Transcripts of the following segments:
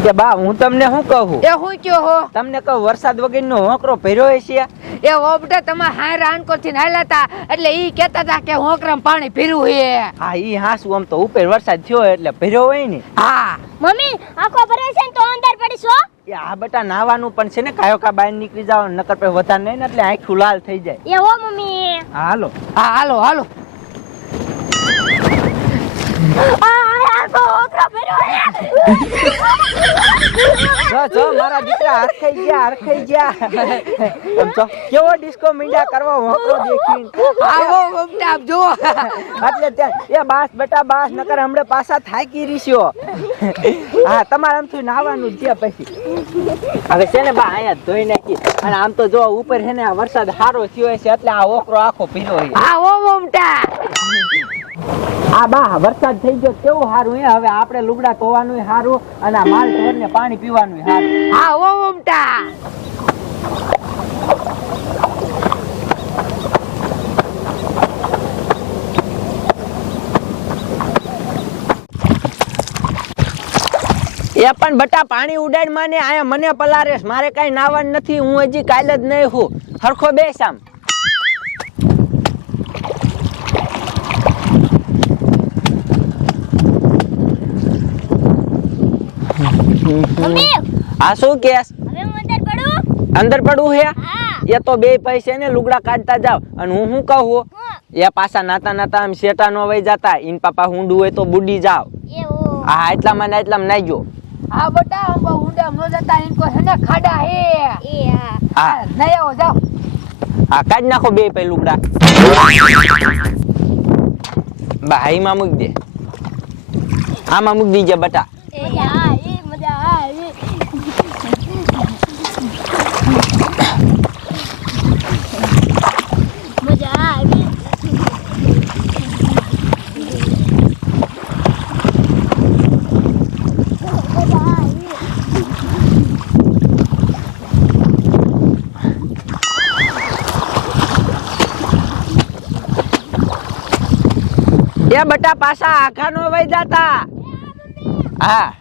કે બા હું તમને શું કહું? એ હું કયો હો? તમને કહું વરસાદ વગર નો હોકરો ભર્યો હશે એ ઓબટા તમે હાર આનકો થી નાયલા હતા એટલે ઈ કહેતા હતા કે હોકરામ પાણી પીરું હે. હા ઈ હાસું આમ તો ઉપર વરસાદ થયો એટલે ભર્યો હોય ને. હા. મમ્મી આખો ભરે છે ને તો અંદર પડીશો એ આ બેટા નાવાનું પણ છે ને કાયો કા બહાર નીકળી જાવ નકર પે વધારે નહીં ને એટલે આંખું લાલ થઈ જાય. એ હો મમ્મી. હા હાલો. હા હાલો હાલો આ આખો ઓકરો ભર્યો હે જો જો મારા દીકરા હરખાઈ ગયા હરખાઈ ગયા. આમ કેવો ડિસ્કો મીંડા કરવા હોકરો દેખીને. આવો ઓબટા આપ જુઓ. એટલે ત્યાં એ બાસ બેટા બાસ નકર હમણે પાછા થાકી રીસ્યો. હા તમારે આમ થી નાવાનું છે પછી. હવે છે ને બા અહીંયા ધોઈ નાખી. અને આમ તો જો ઉપર છે ને વરસાદ સારો થયો છે એટલે આ ઓકરો આખો પીરો હા ઓ આ બા વરસાદ થઈ ગયો, કેવું સારું એ હવે આપણે લુગડા ધોવાનું સારું અને આ માલ ઢોરને પાણી પીવાનું સારું હા ઓ ઉમટા. એ પણ બટા, પાણી ઉડાડ માને આયા મને પલારેશ. મારે કઈ નાવાનું નથી, હું હજી કાલે જ નહીં હું. હરખો બેસ આ શું કેસ અંદર પડવું હે? એ તો બે પૈસે ને લુગડા કાઢતા જાવ. અને હું શું કહું? એ પાછા નાતા નાતા આમ શેટા નો વહી જતા. ઈન પાપા હુંડું હોય તો બુડી જાવ. હા એટલા મને એટલા નાઈ ગયો. હા બટા આમ હુંડા ઊંડા જતા. ઇનકો કો હેને ખાડા હે. એ હા. હા. આવો જાઓ. હા કાઢ નાખો બે પૈ લુગડા. બા હાઈમાં મૂક દે. આમાં મૂક દીજે બટા એ હા એ મજા આવી મજા આવી મજા આવી એ બટા પાછા આખા નો વહી જતા. હા.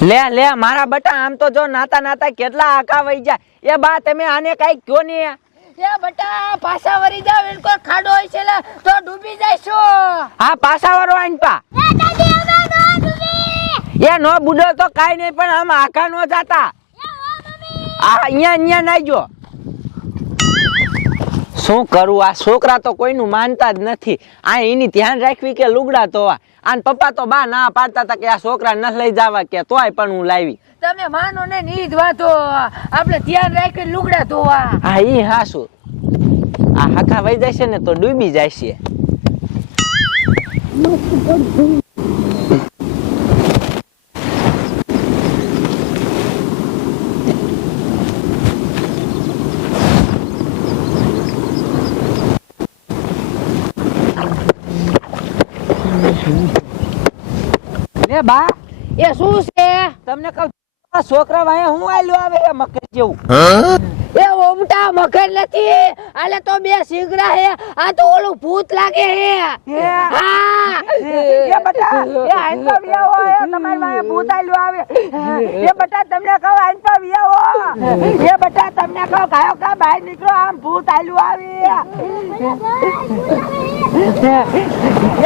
લે લે મારા બટા આમ તો જો નાતા નાતા કેટલા આખા વહી જાય. એ બા તમે આને કઈ કયો ને. એ બટા પાછા વરી જાવ ઇનકો ખાડો હોય છે લે, તો ડૂબી જઈશો. હા પાછા આઈન પા. એ નો ડૂબી. એ નો બુડો તો કાઈ નહીં પણ આમ આખા નો જાતા. એ હો મમ્મી આ અહીંયા અહીંયા નાઈ જો. શું કરું? આ છોકરા તો કોઈનું માનતા જ નથી. આ એની ધ્યાન રાખવી કે લુગડા ધોવા? આન પપ્પા તો બા ના પાડતા હતા કે આ છોકરા ન લઈ જવા કે તોય પણ હું લાવી. તમે માનો ને નીજ વાતો. આપણે ધ્યાન રાખી લુગડા ધોવા. હા ઈ હાસુ. આ હાકા વહી જાય છે ને તો ડૂબી જાય છે લે બા. એ શું છે? તમને કહું છોકરા વાયા હું આલ્યો આવે મકર જેવું. એ ઓમટા મગર નથી. આલે તો બે સિંગડા હે. આ તો ઓલું ભૂત લાગે હે. હા? એ બટા એ આંપા વિયાવો એ તમારી વાંહે ભૂત આલ્યું આવે. એ બટા તમને કહો આંપા વિયાવો એ બટા તમને કહો કાયો કા બહાર નીકળો આમ ભૂત આલ્યું આવે.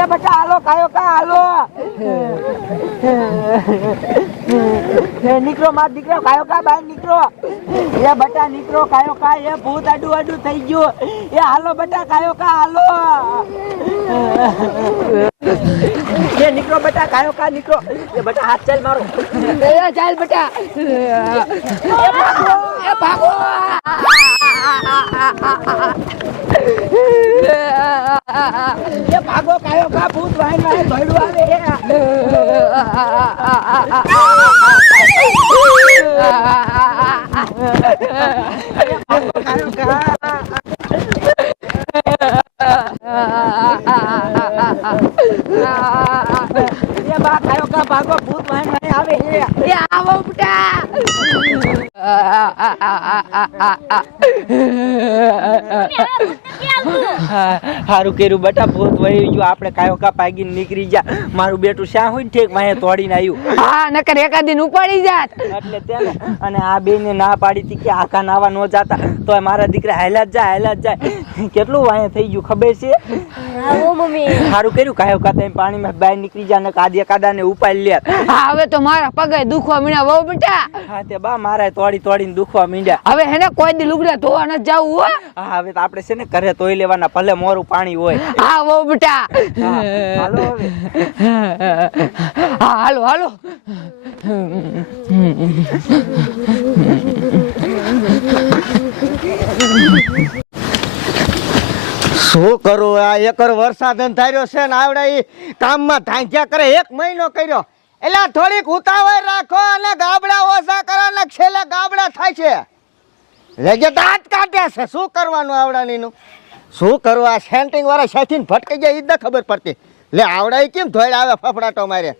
એ બટા હાલો કાયો કા હાલો. નીકળો માર દીકરો કાયો કા બહાર નીકળો. એ બટા નીકળો કાયો કા એ ભૂત આડું આડું થઈ ગયું. એ હાલો બટા કાયો કા હાલો. એ નીકળો બટા કાયો કા નીકળો. એ બટા હાથ ચાલ મારો. એ ચાલ બેટા એ ભાગો એ ભાગો કાયો કા ભૂત વાહન વાહન ભયડું આવે કાયો કા એ બા કાયો કા ભાગો ભૂત વાહન આવે આવો બેટા. સારું કર્યું બેટા ભૂત વહી ગયું. આપણે કાયો કા પાગીને નીકળી જા મારું બેટું શા હોય ઠેક? વાહે તોડીને આવ્યું હા નકર એકાદી ઉપાડી જાત. એટલે તેને અને આ બેને ના પાડી હતી કે આકા નાવા ન જાતા. તો મારા દીકરા હેલા જ જાય હેલા જ જાય. કેટલું વાહે થઈ ગયું ખબર છે? સારું કર્યું કાયો કા તમે પાણીમાં બહાર નીકળી જા ને કાદા કાદાને ઉપાડી લે હા હવે તો મારા પગે દુખવા મીણા બહુ બેટા. હા તે બા મારા તોડી તોડીને દુખવા માંડ્યા. હવે હેને કોઈ દી લુગડા ધોવા ન જાવું હો. હા હવે તો આપણે છે ને ઘરે ધોઈ લેવાના ભલે મોરું પાણી હોય. હા વો બેટા. હા, હાલો હવે. હા હાલો હાલો. શું કરું આ? એકર વરસાદ ન થાર્યો છે ને આવડે કામમાં ધાંધ્યા કરે એક મહિનો કર્યો. એટલે થોડીક ઉતાવળ રાખો અને ગાબડા ઓછા કરો ને છેલ્લે ગાબડા થાય છે. રેજે દાંત કાઢ્યા છે. શું કરવાનું આવડાનીનું શું કરવું? સેન્ટિંગ વાળા સેઠીને ભટકી જાય એ જ ખબર પડતી. લે આવડા ઈ કેમ ધોઈ આવે ફફડાટો મારે?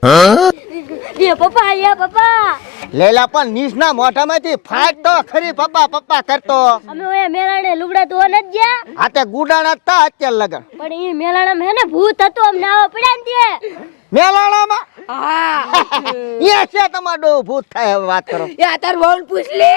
પપ્પા, એ પપ્પા. લેલા પણ નીચના મોઢામાંથી ફાટ તો ખરી પપ્પા પપ્પા કરતો. અમે ઓય મેલાણે લુગડા ધોવા નથી ગયા આ તે ગુડાણા તા અત્યાર લગન. પણ ઈ મેલાણામાં હે ને ભૂત હતો અમને આવા પડ્યા ને તે મેલાણામાં હા. એ છે તમારો ભૂત થાય હવે વાત કરો. એ તાર વહુને પૂછ લે.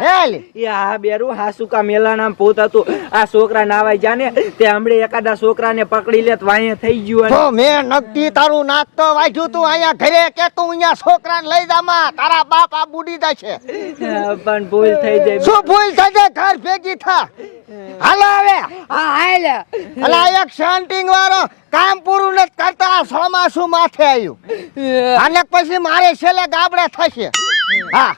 હે લી. એ આ બેરું હાસુકા મેલાના ભૂત હતું. આ છોકરા નાવાઈ જાને તે હમણે એકાદા છોકરાને પકડી લે તો વાંહે થઈ ગયું તો મેં નક્કી તારું નાક તો વાજ્યું તું અહીંયા ઘરે કે તું અહીંયા છોકરાને લઈ જામાં તારા બાપ આ બુડી જાય છે. પણ ભૂલ થઈ જાય શું ભૂલ થશે ઘર ભેગી થા. હાલો હવે. હા હાલ. અલા એક શાંટિંગ વાળો કામ પૂરું નથી કરતા આ ચોમાસું માથે આવ્યું અને પછી મારે છેલ્લે ગાબડા થશે. હા.